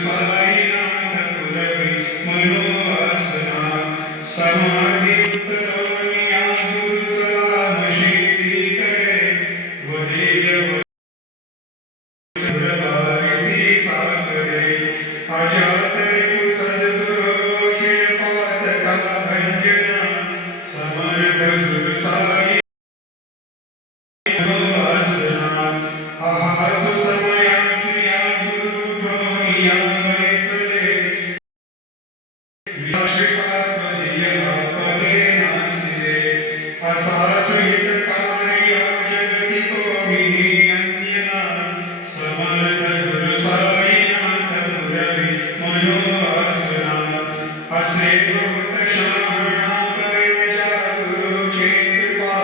साईनाथ पुरवी मनोवासना समाधी उतरवण्या गुरुचा मशिदी करे वदेय भारती सागरे अजातरे सद्गुरु अखिल पातका भंजना समर्थ गुरु साई मनोवासना आहास समयासिया गुरु ढोलिया बैसले विश्वितात्मधिया पदे नासिले असा सहित कार्य जगति कोविनी अन्यना समर्थ गुरु साईनाथ पुरवी मनोवासना असे भक्त शहाणा परिणजा गुरुचे कृपा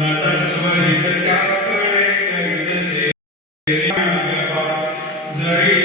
नतस्वरित त्याकडे करीतसे जरी